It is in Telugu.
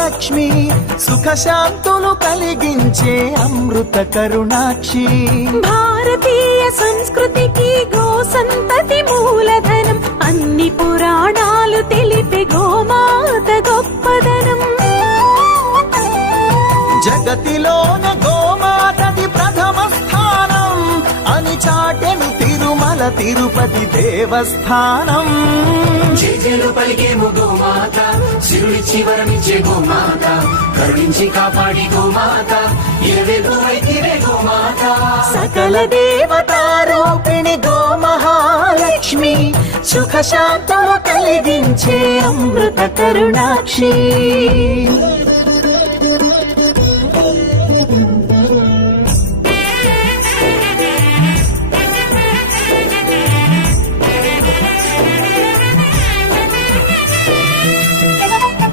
మహాలక్ష్మి, సుఖశాంతులు కలిగించే అమృత కరుణాక్షి. భారతీయ సంస్కృతికి గో సంతతి మూలధనం, అన్ని పురాణాలు తెలిపే గోమాత గొప్పదనం. జగతిలోన గోమాతది ప్రథమ స్థానం అని చాటెను తిరుమల తిరుపతి దేవస్థానం. జేజేలు పలికేము గోమాత, శిరుడిచ్చి వరమిచ్చే గోమాత, కరుణించి కాపాడి గోమాత, ఇరవేపు వైతిరే గోమాత. సకల దేవతారూపిణి గో మహాలక్ష్మి, సుఖశాంతము కలిగించే అమృత కరుణాక్షి.